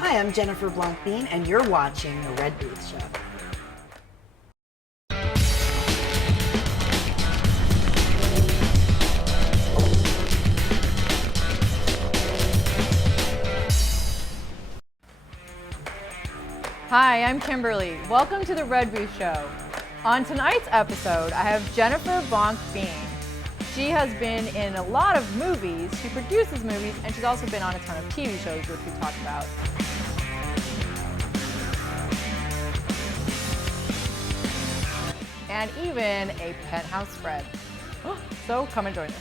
Hi, I'm Jennifer Blanc Biehn, and you're watching The Red Booth Show. Hi, I'm Kimberly. Welcome to The Red Booth Show. On tonight's episode, I have Jennifer Blanc Biehn. She has been in a lot of movies, she produces movies, and she's also been on a ton of TV shows, which we talked about. And even a Penthouse spread. So come and join us.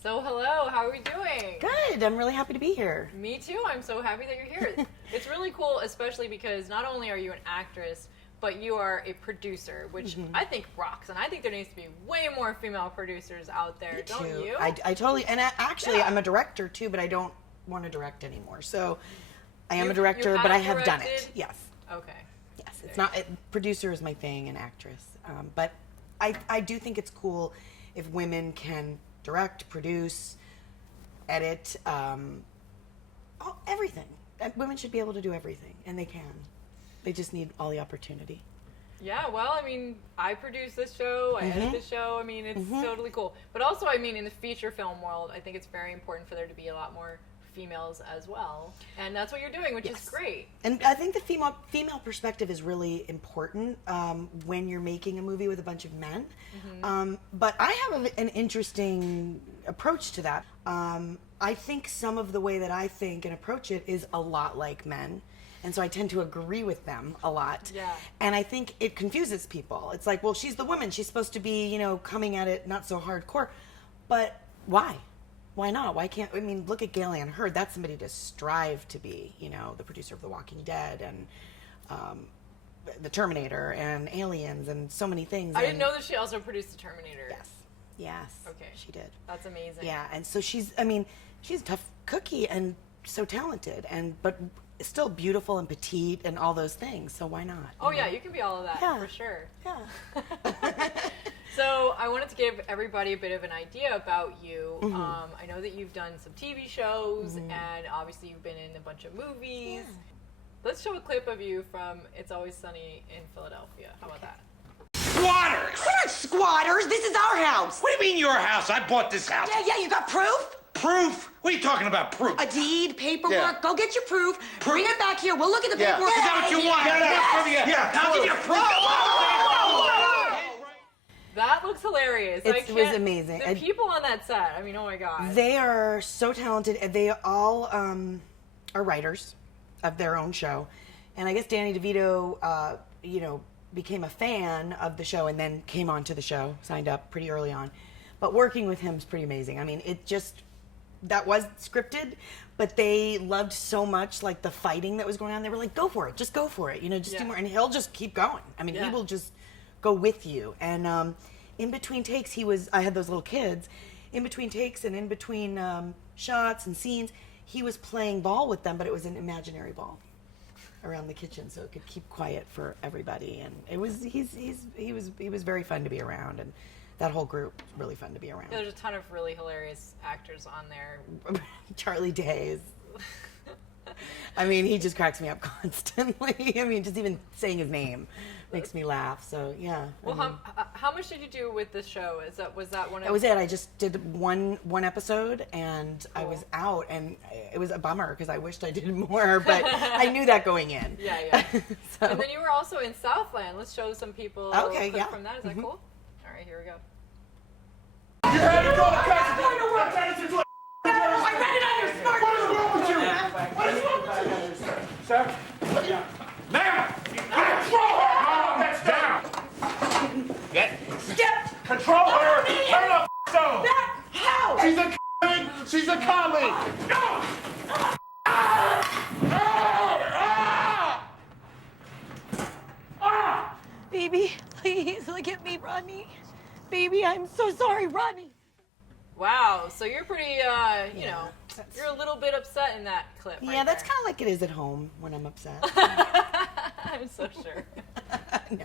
So hello, how are we doing? Good, I'm really happy to be here. Me too, I'm so happy that you're here. It's really cool, especially because not only are you an actress, but you are a producer, which I think rocks, and I think there needs to be way more female producers out there, Me don't too. you? I totally, and actually I'm a director too, but I don't want to direct anymore. So I am a director, but I have done it. Yes. Okay. Yes, it's not, producer is my thing and actress. But I do think it's cool if women can direct, produce, edit, everything. Women should be able to do everything, and they can. They just need all the opportunity. Yeah, well, I mean, I produce this show, I edit this show, I mean, it's totally cool. But also, I mean, in the feature film world, I think it's very important for there to be a lot more females as well. And that's what you're doing, which is great. And I think the female perspective is really important when you're making a movie with a bunch of men. But I have an interesting approach to that. I think some of the way that I think and approach it is a lot like men. And so I tend to agree with them a lot. Yeah. And I think it confuses people. It's like, well, she's the woman. She's supposed to be, you know, coming at it not so hardcore. But why? Why not? Why can't, I mean, look at Gail Ann Hurd. That's somebody to strive to be, you know, the producer of The Walking Dead and the Terminator and Aliens and so many things. I didn't know that she also produced the Terminator. Yes. Yes. Okay. She did. That's amazing. Yeah. And so she's a tough cookie and so talented but still beautiful and petite and all those things. So why not? Oh yeah, you can be all of that for sure. Yeah. So I wanted to give everybody a bit of an idea about you. I know that you've done some TV shows and obviously you've been in a bunch of movies. Yeah. Let's show a clip of you from It's Always Sunny in Philadelphia. How about that? Squatters! We're not squatters. This is our house. What do you mean your house? I bought this house. Yeah, you got proof? Proof? What are you talking about, proof? A deed, paperwork. Yeah. Go get your proof. Bring it back here. We'll look at the paperwork. Is that what you want? Yes. I'll give you proof. That looks hilarious. It was amazing. The people on that set, I mean, oh my God. They are so talented. They all are writers of their own show. And I guess Danny DeVito, became a fan of the show and then came on to the show, signed up pretty early on. But working with him is pretty amazing. I mean, that was scripted, but they loved so much like the fighting that was going on. They were like, go for it, just go for it, just do more. And he'll just keep going. I mean, he will just go with you. And in between takes, I had those little kids. In between takes and in between shots and scenes, he was playing ball with them, but it was an imaginary ball around the kitchen, so it could keep quiet for everybody. And he was very fun to be around, and that whole group was really fun to be around. Yeah, there's a ton of really hilarious actors on there. Charlie Day I mean, he just cracks me up constantly. I mean, just even saying his name makes me laugh. So yeah. Well, how much did you do with this show? Was that one? That was it. I just did one episode, and I was out, and it was a bummer because I wished I did more, but I knew that going in. Yeah. So. And then you were also in Southland. Let's show some people. Okay, a clip from that. Is that cool? All right, here we go. You had to go to Texas. I read it on your smart. What is wrong with you? What is wrong with you? Sir? Ma'am! Control her! Calm that's down! Step. Control her! Turn the stone! That house. She's a colleague! She's a colleague! No! Baby, please look at me, Rodney. Baby, I'm so sorry, Rodney. Wow, so you're pretty, you're a little bit upset in that clip. Yeah, that's kind of like it is at home when I'm upset. I'm so sure. No.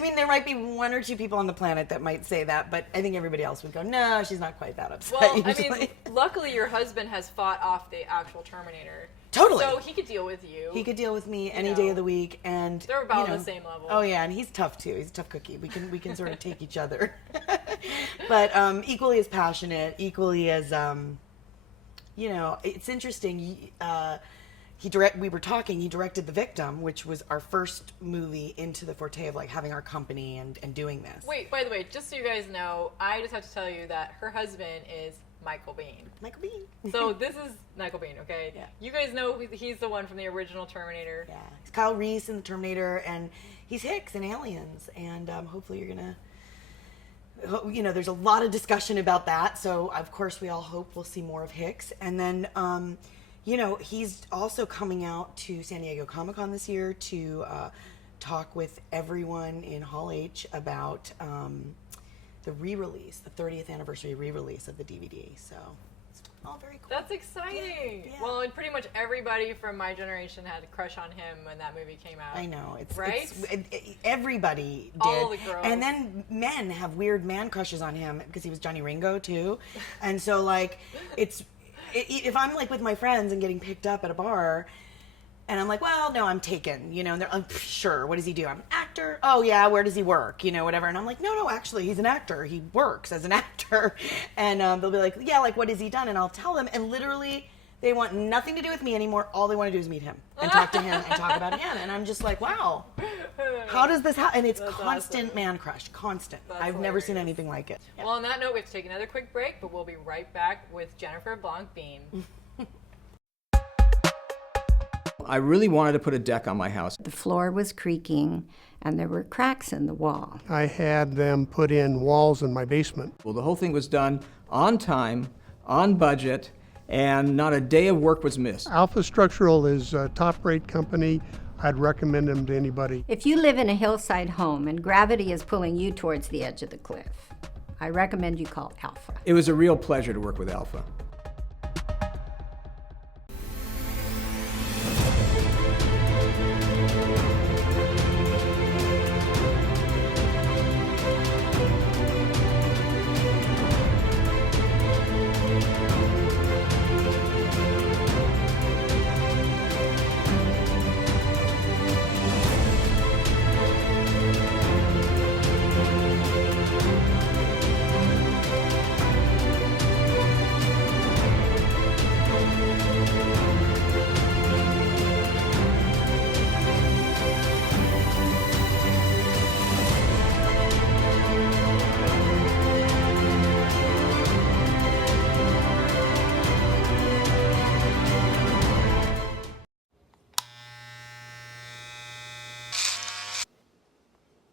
I mean, there might be one or two people on the planet that might say that, but I think everybody else would go, no, she's not quite that upset. Well, I usually. mean, luckily your husband has fought off the actual Terminator. Totally. So he could deal with you. He could deal with me any day of the week, and they're about on the same level. Oh yeah, and he's tough too. He's a tough cookie. We can sort of take each other, but equally as passionate, equally as it's interesting. We were talking. He directed The Victim, which was our first movie into the forte of like having our company and doing this. Wait, by the way, just so you guys know, I just have to tell you that her husband is Michael Biehn. Michael Biehn. So this is Michael Biehn, okay? Yeah. You guys know he's the one from the original Terminator. Yeah, he's Kyle Reese in the Terminator, and he's Hicks in Aliens, and hopefully you're gonna. There's a lot of discussion about that, so of course we all hope we'll see more of Hicks, and then he's also coming out to San Diego Comic-Con this year to talk with everyone in Hall H about the re-release, the 30th anniversary re-release of the DVD. So it's all very cool. That's exciting. Yeah. Well, and pretty much everybody from my generation had a crush on him when that movie came out. I know. Right? Everybody did. All the girls. And then men have weird man crushes on him because he was Johnny Ringo too. And so like if I'm like with my friends and getting picked up at a bar, and I'm like, well, no, I'm taken, and they're like, sure, what does he do? I'm an actor. Oh yeah, where does he work? Whatever. And I'm like, no, actually, he's an actor. He works as an actor. And they'll be like, yeah, like what has he done? And I'll tell them, and literally they want nothing to do with me anymore. All they want to do is meet him and talk to him and talk about him. And I'm just like, wow, how does this happen? And it's That's constant awesome. Man crush, constant. That's I've never seen hilarious. anything like it. Yeah. Well, on that note, we have to take another quick break, but we'll be right back with Jennifer Blanc Biehn. I really wanted to put a deck on my house. The floor was creaking and there were cracks in the wall. I had them put in walls in my basement. Well, the whole thing was done on time, on budget, and not a day of work was missed. Alpha Structural is a top-rate company. I'd recommend them to anybody. If you live in a hillside home and gravity is pulling you towards the edge of the cliff, I recommend you call Alpha. It was a real pleasure to work with Alpha.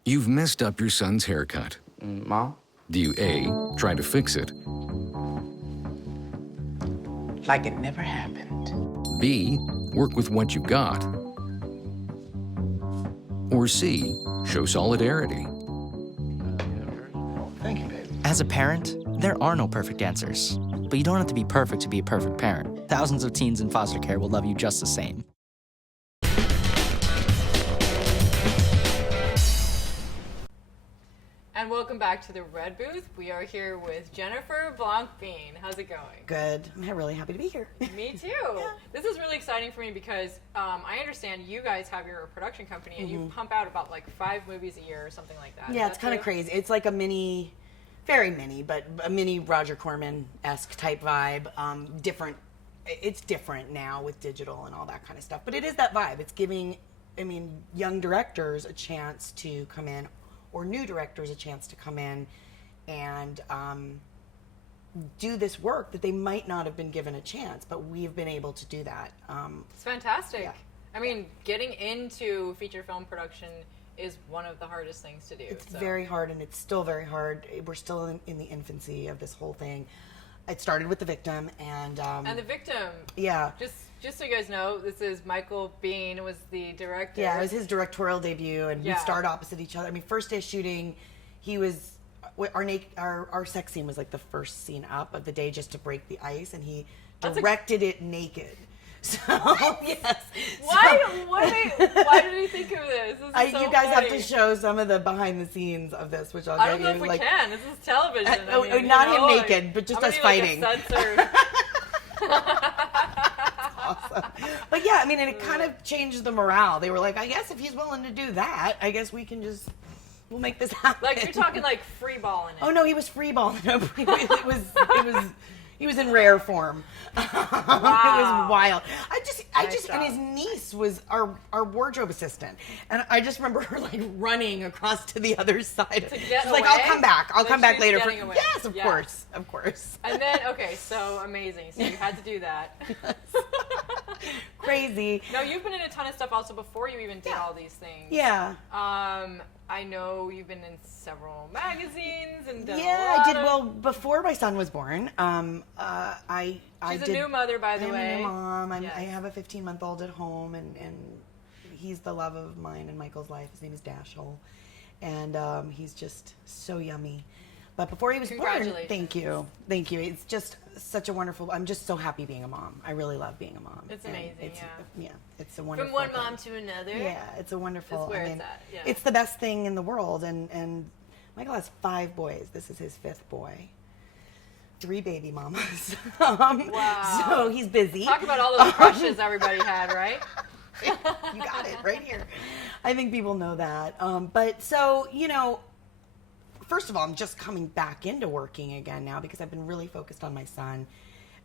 You've messed up your son's haircut. Mom? Do you A, try to fix it, Like it never happened. B, work with what you got, or C, show solidarity? Thank you, baby. As a parent, there are no perfect answers. But you don't have to be perfect to be a perfect parent. Thousands of teens in foster care will love you just the same. And welcome back to the Red Booth. We are here with Jennifer Blanc Biehn. How's it going? Good. I'm really happy to be here. Me too. This is really exciting for me because I understand you guys have your production company and you pump out about like 5 movies a year or something like that. Yeah, Is it's that kind of true? crazy. It's like a mini, very mini, but a mini Roger Corman-esque type vibe. It's different now with digital and all that kind of stuff. But it is that vibe. It's giving, young directors a chance to come in, or new directors a chance to come in and do this work that they might not have been given a chance, but we've been able to do that. It's fantastic. Yeah. I mean, getting into feature film production is one of the hardest things to do. It's very hard, and it's still very hard. We're still in the infancy of this whole thing. It started with The Victim, and The Victim. yeah. Just so you guys know, this is Michael Biehn was the director. Yeah, it was his directorial debut, and Yeah. we starred opposite each other. First day shooting, he was our sex scene was like the first scene up of the day, just to break the ice, and he directed it naked. So yes. Why? Why did he think of this? This is so you guys have funny. to show some of the behind the scenes of this, which I'll I get don't know you. if we like, can. This is television. I mean, not you him know, naked, but just I'm us gonna be fighting. Like a censored. Awesome. But yeah, I mean, and it kind of changed the morale. They were like, I guess if he's willing to do that, I guess we'll make this happen. Like you're talking like free balling it. Oh no, he was free balling. He was in rare form. It was wild. And his niece was our wardrobe assistant, and I just remember her like running across to the other side. She's like, "I'll come back. I'll come back later." Yes, of course. And then so amazing. So you had to do that. Crazy. No, you've been in a ton of stuff also before you even did all these things. Yeah. I know you've been in several magazines and done I did. Well, before my son was born, She's a new mother, by the way. I'm a new mom. Yes. I have a 15-month-old at home, and he's the love of mine and Michael's life. His name is Dashel, and he's just so yummy. But before he was born, thank you. It's just such a wonderful. I'm just so happy being a mom. I really love being a mom. It's amazing. It's a wonderful. From one thing. mom to another. Yeah, it's a wonderful. It's where it's at. Yeah. It's the best thing in the world, and Michael has 5 boys. This is his 5th boy. 3 baby mamas. Wow. So he's busy. Talk about all those crushes everybody had, right? You got it right here. I think people know that. But so, first of all, I'm just coming back into working again now because I've been really focused on my son.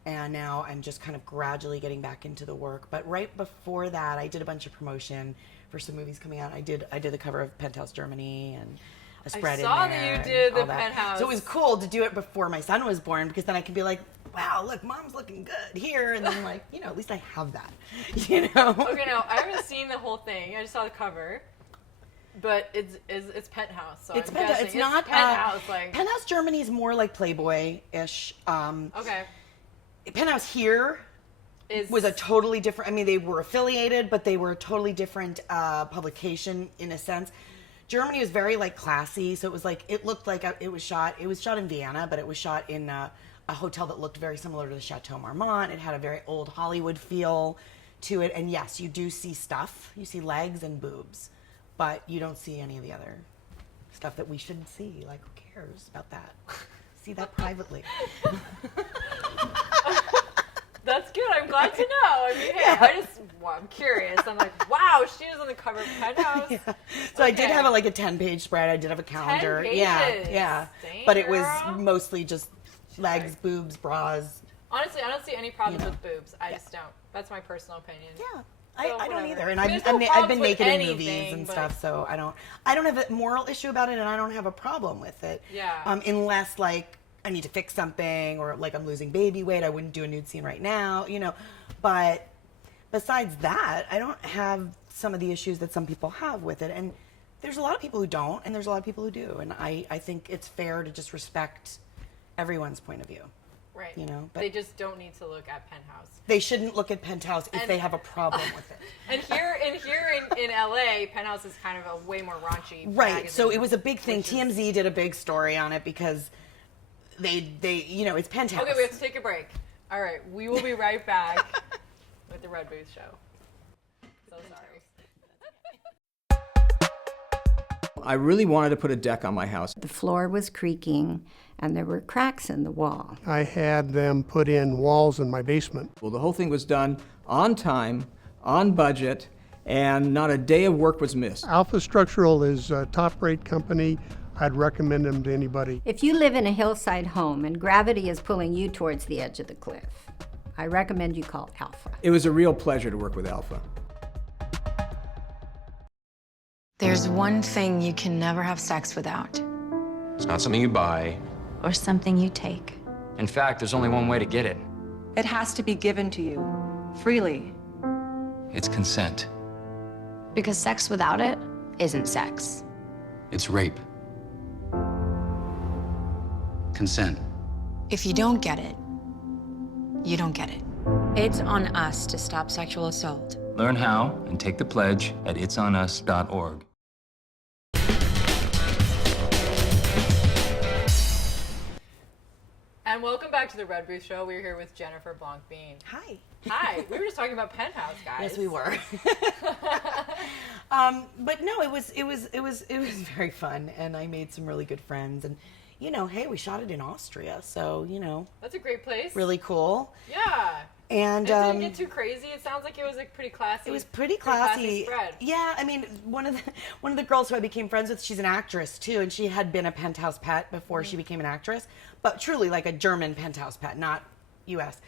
And now I'm just kind of gradually getting back into the work. But right before that, I did a bunch of promotion for some movies coming out. I did the cover of Penthouse Germany and a spread in there. I saw that you did the that. Penthouse. So it was cool to do it before my son was born because then I could be like, wow, look, mom's looking good here. And then at least I have that, Okay, now I haven't seen the whole thing. I just saw the cover. But it's Penthouse, so it's I'm Penthouse. guessing It's not Penthouse. Penthouse Germany is more like Playboy-ish. Okay. Penthouse here was a totally different. I mean, they were affiliated, but they were a totally different publication in a sense. Germany was very classy, so it was it looked like it was shot in Vienna, but it was shot in a hotel that looked very similar to the Chateau Marmont. It had a very old Hollywood feel to it, and yes, you do see stuff. You see legs and boobs, but you don't see any of the other stuff that we shouldn't see. Like, who cares about that? See that privately. That's good. I'm glad to know. I mean, hey, I'm curious. I'm like, wow, she was on the cover of Penthouse. Yeah. So I did have a 10-page spread. I did have a calendar. 10 pages. Yeah. Dang, but it was girl. mostly just legs, boobs, bras. Honestly, I don't see any problems with boobs. I just don't. That's my personal opinion. Yeah. So I don't whatever. either, and I mean, I've there's no been problems with naked in anything, movies and but- stuff, so I don't have a moral issue about it, and I don't have a problem with it. Yeah. Unless I need to fix something, or I'm losing baby weight, I wouldn't do a nude scene right now, But besides that, I don't have some of the issues that some people have with it, and there's a lot of people who don't, and there's a lot of people who do, and I think it's fair to just respect everyone's point of view. Right. But they just don't need to look at Penthouse. they shouldn't look at Penthouse if they have a problem with it. And here in LA, Penthouse is kind of a way more raunchy. Right. magazine, So it was a big thing. which is- TMZ did a big story on it because they it's Penthouse. Okay, we have to take a break. All right, we will be right back with the Red Booth Show. So sorry. I really wanted to put a deck on my house. The floor was creaking, and there were cracks in the wall. I had them put in walls in my basement. Well, the whole thing was done on time, on budget, and not a day of work was missed. Alpha Structural is a top-rate company. I'd recommend them to anybody. If you live in a hillside home and gravity is pulling you towards the edge of the cliff, I recommend you call Alpha. It was a real pleasure to work with Alpha. There's one thing you can never have sex without. It's not something you buy. Or something you take. In fact, there's only one way to get it. It has to be given to you, freely. It's consent. Because sex without it isn't sex. It's rape. Consent. If you don't get it, you don't get it. It's on us to stop sexual assault. Learn how and take the pledge at itsonus.org. And And welcome back to the Red Booth Show. We're here with Jennifer Blanc Biehn. Hi. Hi. We were just talking about Penthouse, guys. Yes, we were. But no, it was very fun, and I made some really good friends. And hey, we shot it in Austria, so That's a great place. really cool. Yeah. And it didn't get too crazy. It sounds like it was like pretty classy. It was pretty classy. Spread. Yeah, I mean, one of the girls who I became friends with, she's an actress too, and she had been a Penthouse pet before she became an actress, but truly like a German Penthouse pet, not U.S.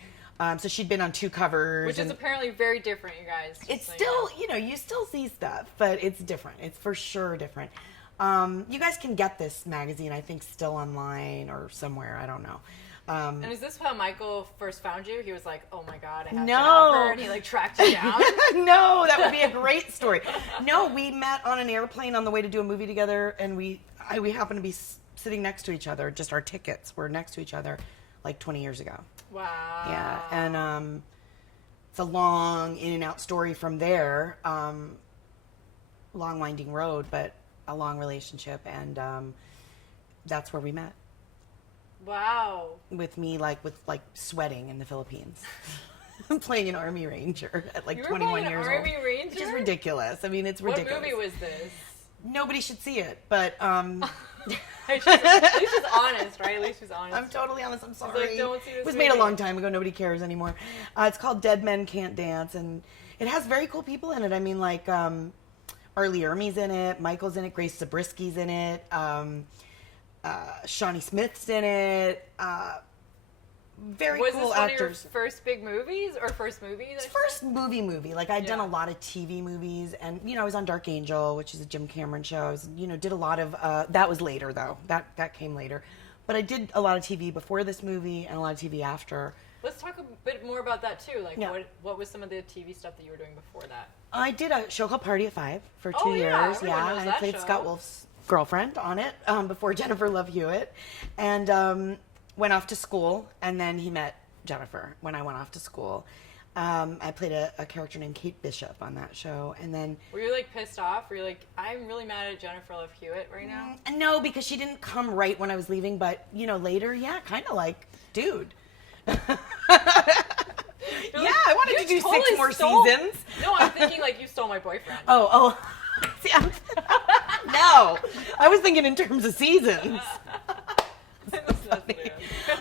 So she'd been on 2 covers, which is apparently very different, you guys. It's still, you still see stuff, but it's different. It's for sure different. You guys can get this magazine, I think, still online or somewhere. I don't know. And is this how Michael first found you? He was like, "Oh my God, I have to No. have her," and he like tracked you down. No, that would be a great story. No, we met on an airplane on the way to do a movie together, and we happened to be sitting next to each other. Just our tickets were next to each other, like 20 years ago. Wow. Yeah, and it's a long in and out story from there. Long winding road, but a long relationship, and that's where we met. Wow. With me, with sweating in the Philippines. Playing an Army Ranger at like You were 21 playing an years Army old. Ranger? Which is ridiculous. I mean, it's ridiculous. What movie was this? Nobody should see it, but At least she's honest, right? At least she's honest. I'm totally honest. I'm sorry. Like, don't see this it was movie. made a long time ago. Nobody cares anymore. It's called Dead Men Can't Dance, and it has very cool people in it. I mean, like Arlie Ermey's in it, Michael's in it, Grace Zabrisky's in it, Shawnee Smith's in it. Very was cool this one actors. of your first big movies or first movie? It's first movie. Like I'd done a lot of TV movies, and I was on Dark Angel, which is a Jim Cameron show. I was, did a lot of that was later though. That came later, but I did a lot of TV before this movie and a lot of TV after. Let's talk a bit more about that too. Like, Yeah. what was some of the TV stuff that you were doing before that? I did a show called Party at 5 for 2 Oh, yeah, years. everyone knows I that played show. Scott Wolf's girlfriend on it before Jennifer Love Hewitt, and went off to school, and then he met Jennifer when I went off to school. I played a character named Kate Bishop on that show, and then Were you like pissed off? Were you like, I'm really mad at Jennifer Love Hewitt right now? no, because she didn't come right when I was leaving, but later, yeah, kind of like, dude. Yeah, I wanted to do 6 more seasons. No, I'm thinking like you stole my boyfriend. Oh. See, no, I was thinking in terms of seasons.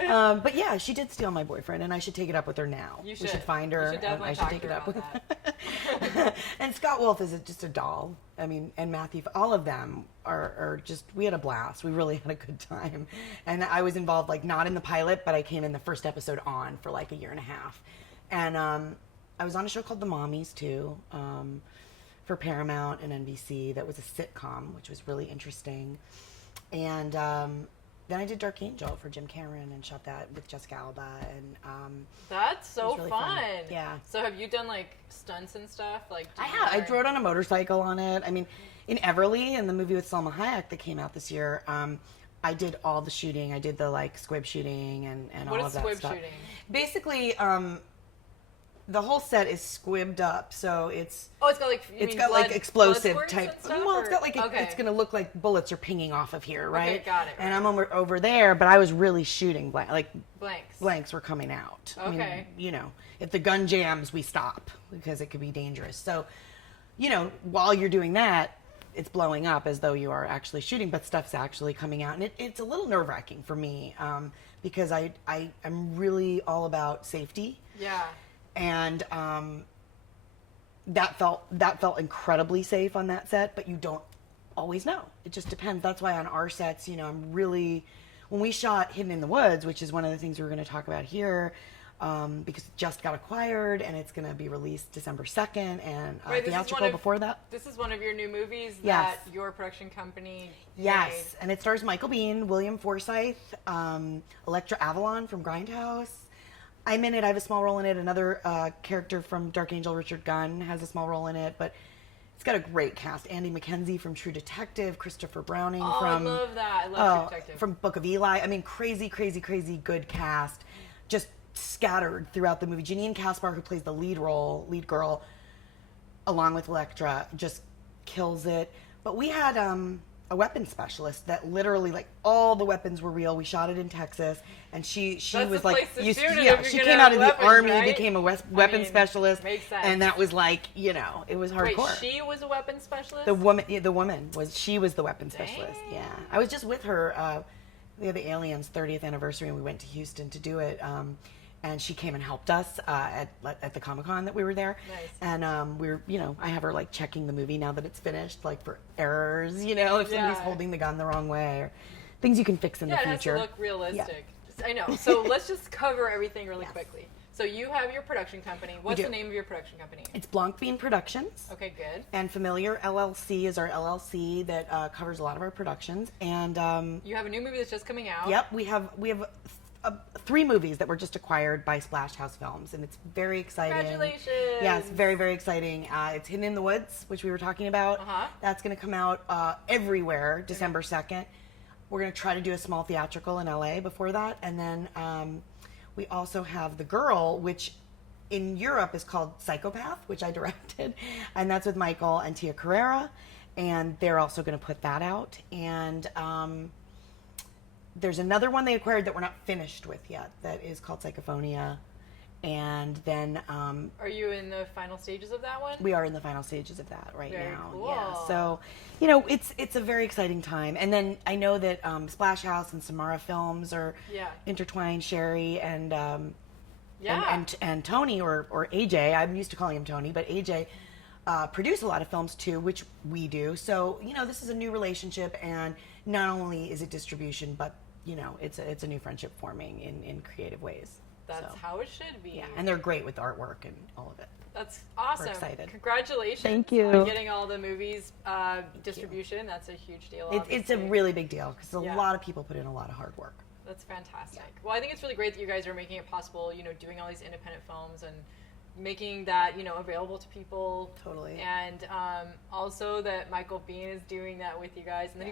But yeah, she did steal my boyfriend, and I should take it up with her now. You We should find her. You should definitely and I should talk take to it her up with about And Scott Wolf is just a doll. I mean, and Matthew, all of them are just. We had a blast. We really had a good time, and I was involved, like not in the pilot, but I came in the first episode on for like a year and a half, and I was on a show called The Mommies too. For Paramount and NBC, that was a sitcom, which was really interesting. And then I did Dark Angel for Jim Cameron and shot that with Jessica Alba. And That's so it was really fun. Yeah. So have you done like stunts and stuff? Like I have. I rode on a motorcycle on it. I mean, in Everly, in the movie with Salma Hayek that came out this year, I did all the shooting. I did the like squib shooting and What all is of that squib stuff. shooting? Basically, the whole set is squibbed up, so it's it's got like explosive blood squirts type. and stuff, Well, it's got like okay. it's going to look like bullets are pinging off of here, right? Okay, got it. And I'm over there, but I was really shooting Blanks. Blanks were coming out. I mean, Okay. if the gun jams, we stop because it could be dangerous. So, while you're doing that, it's blowing up as though you are actually shooting, but stuff's actually coming out, and it's a little nerve wracking for me because I'm really all about safety. Yeah. And that felt incredibly safe on that set, but you don't always know. It just depends. That's why on our sets, I'm really, when we shot Hidden in the Woods, which is one of the things we were going to talk about here, because it just got acquired and it's going to be released December 2nd and theatrical before that. This is one of your new movies Yes. that your production company Yes, made. and it stars Michael Biehn, William Forsythe, Electra Avalon from Grindhouse. I'm in it. I have a small role in it. Another character from Dark Angel, Richard Gunn, has a small role in it. But it's got a great cast. Andy McKenzie from True Detective, Christopher Browning from... I love that. I love True Detective. From Book of Eli. I mean, crazy, crazy, crazy good cast. Just scattered throughout the movie. Janine Kaspar, who plays the lead girl, along with Electra, just kills it. But we had a weapons specialist that literally, like, all the weapons were real. We shot it in Texas, and she That's was the like, place to shoot it yeah, if she you're came gonna out of have the weapons, army, right? became a weapons specialist, makes sense. and that was like, you know, it was hardcore. Wait, she was a weapons specialist? The woman was the weapons specialist. Yeah, I was just with her. We had the Aliens 30th anniversary, and we went to Houston to do it. And she came and helped us at the Comic-Con that we were there. Nice. And we were, you know, I have her like checking the movie now that it's finished, like for errors, you know, if somebody's holding the gun the wrong way or things you can fix in the future. Yeah, it has to look realistic. Yeah. I know. So let's just cover everything really quickly. So you have your production company. What's the name of your production company? It's Blanc Biehn Productions. Okay, good. And Familiar LLC is our LLC that covers a lot of our productions. And you have a new movie that's just coming out. Yep, we have 3 movies that were just acquired by Splash House Films, and it's very exciting. Congratulations! Yeah, it's very, very exciting. It's Hidden in the Woods, which we were talking about. That's going to come out everywhere December 2nd. We're going to try to do a small theatrical in LA before that, and then we also have The Girl, which in Europe is called Psychopath, which I directed, and that's with Michael and Tia Carrera, and they're also going to put that out. And there's another one they acquired that we're not finished with yet that is called Psychophonia. And then are you in the final stages of that one? We are in the final stages of that right Very now. Cool. Yeah. So, you know, it's a very exciting time. And then I know that Splash House and Samara Films are intertwined. Sherry and and Tony or AJ. I'm used to calling him Tony, but AJ produce a lot of films too, which we do. So, you know, this is a new relationship, and not only is it distribution, but you know, it's a new friendship forming in creative ways. That's how it should be. Yeah, and they're great with the artwork and all of it. That's awesome. We're excited. Congratulations. Thank you. On getting all the movies distribution. That's a huge deal. It's a really big deal because a lot of people put in a lot of hard work. That's fantastic. Yeah. Well, I think it's really great that you guys are making it possible, you know, doing all these independent films and making that, you know, available to people. Totally. And also that Michael Biehn is doing that with you guys. And then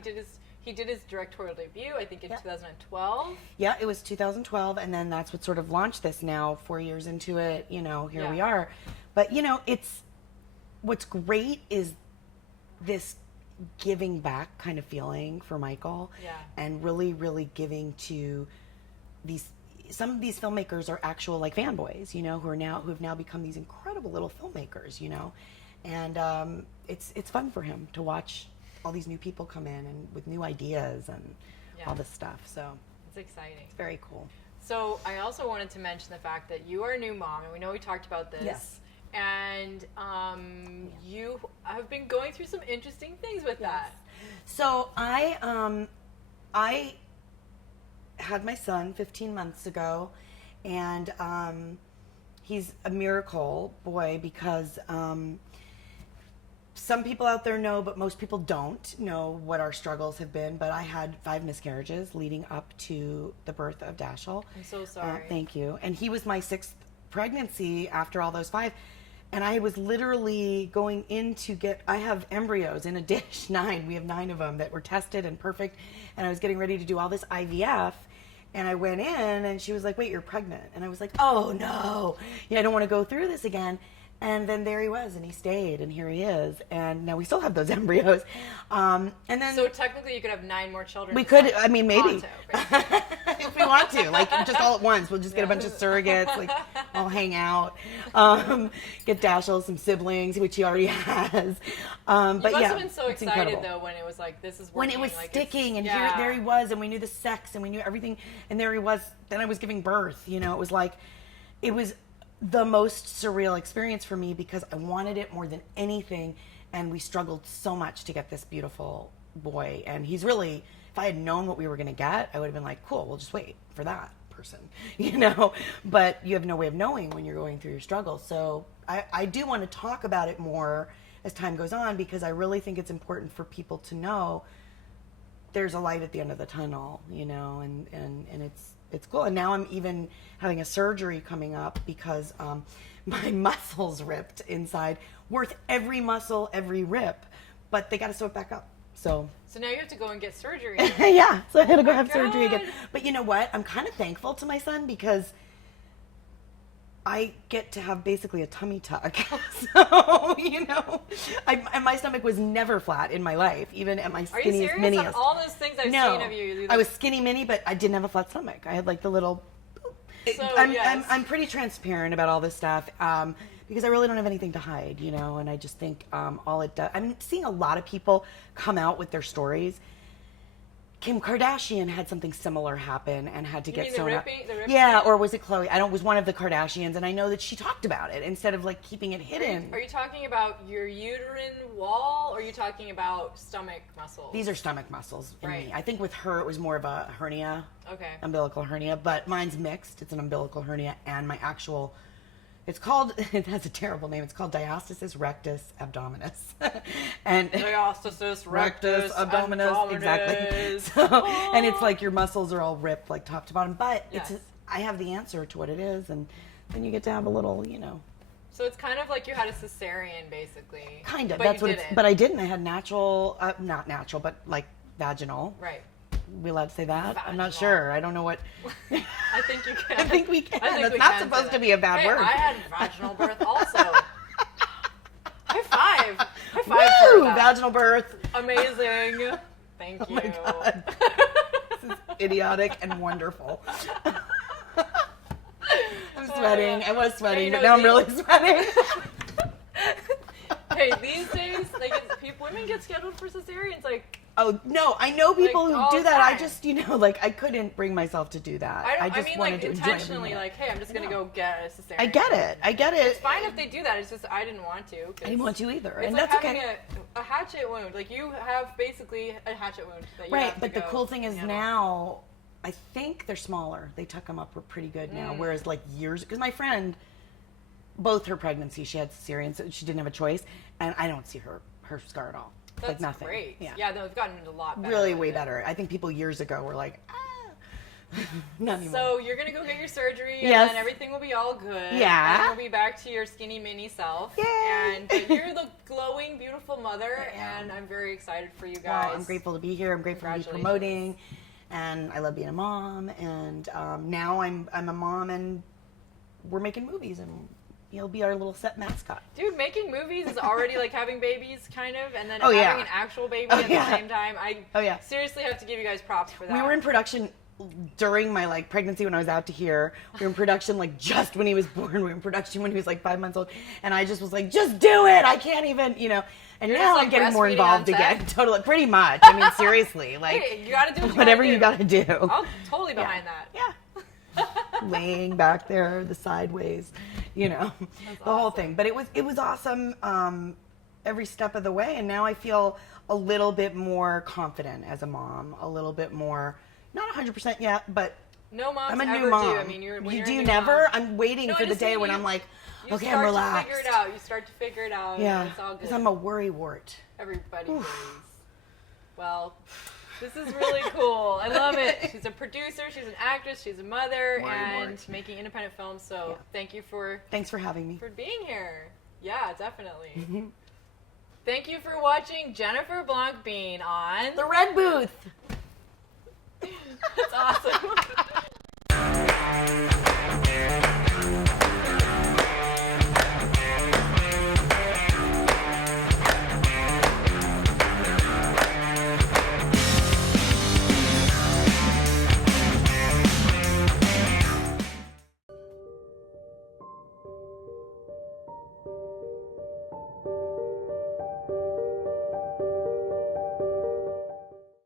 he did his directorial debut, I think, in 2012. Yeah, it was 2012, and then that's what sort of launched this now, 4 years into it, you know, here we are. But, you know, what's great is this giving back kind of feeling for Michael. Yeah. And really, really giving to some of these filmmakers are actual, like, fanboys, you know, who have now become these incredible little filmmakers, you know. And it's fun for him to watch all these new people come in and with new ideas and all this stuff. So it's exciting. It's very cool. So I also wanted to mention the fact that you are a new mom, and we know we talked about this. Yes. And you have been going through some interesting things with that. So I had my son 15 months ago, and he's a miracle boy because some people out there know, but most people don't know what our struggles have been. But I had 5 miscarriages leading up to the birth of Dashel. I'm so sorry. Thank you. And he was my 6th pregnancy after all those 5. And I was literally going in to I have embryos in a dish, 9. We have 9 of them that were tested and perfect. And I was getting ready to do all this IVF. And I went in and she was like, wait, you're pregnant. And I was like, oh no, I don't want to go through this again. And then there he was, and he stayed, and here he is. And now we still have those embryos. And then, so technically you could have 9 more children. We could, I mean, maybe. If we want to, like just all at once. We'll just get a bunch of surrogates, like all hang out. Get Dashel some siblings, which he already has. But you must yeah, have been so it's excited incredible. though when it was like, this is working. When it was like sticking, and there he was, and we knew the sex, and we knew everything, and there he was. Then I was giving birth. You know, it was the most surreal experience for me because I wanted it more than anything, and we struggled so much to get this beautiful boy. And he's really, if I had known what we were going to get, I would have been like, cool, we'll just wait for that person, you know. But you have no way of knowing when you're going through your struggle. So I do want to talk about it more as time goes on, because I really think it's important for people to know there's a light at the end of the tunnel, you know, and it's cool. And now I'm even having a surgery coming up because my muscles ripped inside, worth every muscle, every rip, but they got to sew it back up. So now you have to go and get surgery. Yeah, so I had to go have surgery again. But you know what? I'm kind of thankful to my son because I get to have basically a tummy tuck. So, you know, and my stomach was never flat in my life, even at my Are you skinniest, serious? miniest. On all those things I've No, seen of you. I was skinny mini, but I didn't have a flat stomach. I had like the little. So, I'm pretty transparent about all this stuff because I really don't have anything to hide, you know. And I just think all it does. I'm seeing a lot of people come out with their stories. Kim Kardashian had something similar happen and had to get sewn up. Yeah, or was it Khloe? It was one of the Kardashians, and I know that she talked about it instead of like keeping it hidden. Are you talking about your uterine wall, or are you talking about stomach muscles? These are stomach muscles in me. I think with her it was more of a hernia, umbilical hernia, but mine's mixed. It's an umbilical hernia and my actual. It's called, it has a terrible name. It's called diastasis rectus abdominis. And diastasis rectus abdominis. Exactly. So, and it's like your muscles are all ripped like top to bottom, but I have the answer to what it is, and then you get to have a little, you know. So it's kind of like you had a cesarean, basically. Kind of. But That's you what didn't. but I didn't. I had natural, not natural, but like vaginal. Right. We allowed to say that? I'm not sure. I don't know what. I think you can. I think we can. I think That's we not can supposed say to be a bad that. word. I had vaginal birth also. High five. High five Woo! for that. Vaginal birth. Amazing. Thank you. Oh my God. This is idiotic and wonderful. I'm sweating. I was sweating, but now I'm really sweating. Hey, these days, women get scheduled for cesareans, like. Oh no! I know people like, who all do the that. I time. just, you know, like I couldn't bring myself to do that. I just mean, wanted like to enjoy intentionally, every minute. like, hey, I'm just gonna go get a cesarean. I get it. I get it. It's fine if they do that. It's just I didn't want to. I didn't want to either, It's and like that's having okay. a hatchet wound. Like you have basically a hatchet wound that you Right, have to but the go cool thing is handle. now, I think they're smaller. They tuck them up pretty good now. Whereas like years, because my friend, both her pregnancies, she had cesarean, so she didn't have a choice, and I don't see her scar at all. That's like nothing. great. Yeah, Yeah, no, it's gotten a lot better. really way better. I think people years ago were like, not anymore. So you're gonna go get your surgery, and Yes. then everything will be all good. Yeah. And you'll be back to your skinny mini self. Yay. But you're the glowing, beautiful mother, and I'm very excited for you guys. Well, I'm grateful to be here. I'm grateful to be promoting, and I love being a mom. And now I'm a mom, and we're making movies, and you'll be our little set mascot. Dude, making movies is already like having babies, kind of, and then Oh, having yeah. an actual baby Oh, at yeah. the same time. I seriously have to give you guys props for that. We were in production during my like pregnancy when I was out to here. We were in production like just when he was born. We were in production when he was like 5 months old, and I just was like, just do it. I can't even, you know. And You're now just, I'm like, getting more breastfeeding involved on set? again. Totally, pretty much. I mean, seriously, like Hey, you gotta do what you whatever gotta you gotta do. I'm totally behind that. Yeah. Laying back there, the sideways, you know, the whole thing. But it was awesome every step of the way, and now I feel a little bit more confident as a mom, a little bit more, not 100% yet, but No moms I'm a ever new mom. do. I mean, when you you're do a new never? mom- I'm waiting No, for I the just day mean when you- I'm like, you okay, start I'm relaxed. To figure it out. You start to figure it out. Yeah, And it's all good. because I'm a worrywart. Everybody worries. Well, this is really cool. I love it. She's a producer, she's an actress, she's a mother, and making independent films. So thank you Thanks for having me. for being here. Yeah, definitely. Thank you for watching Jennifer Blanc Biehn on The Red Booth.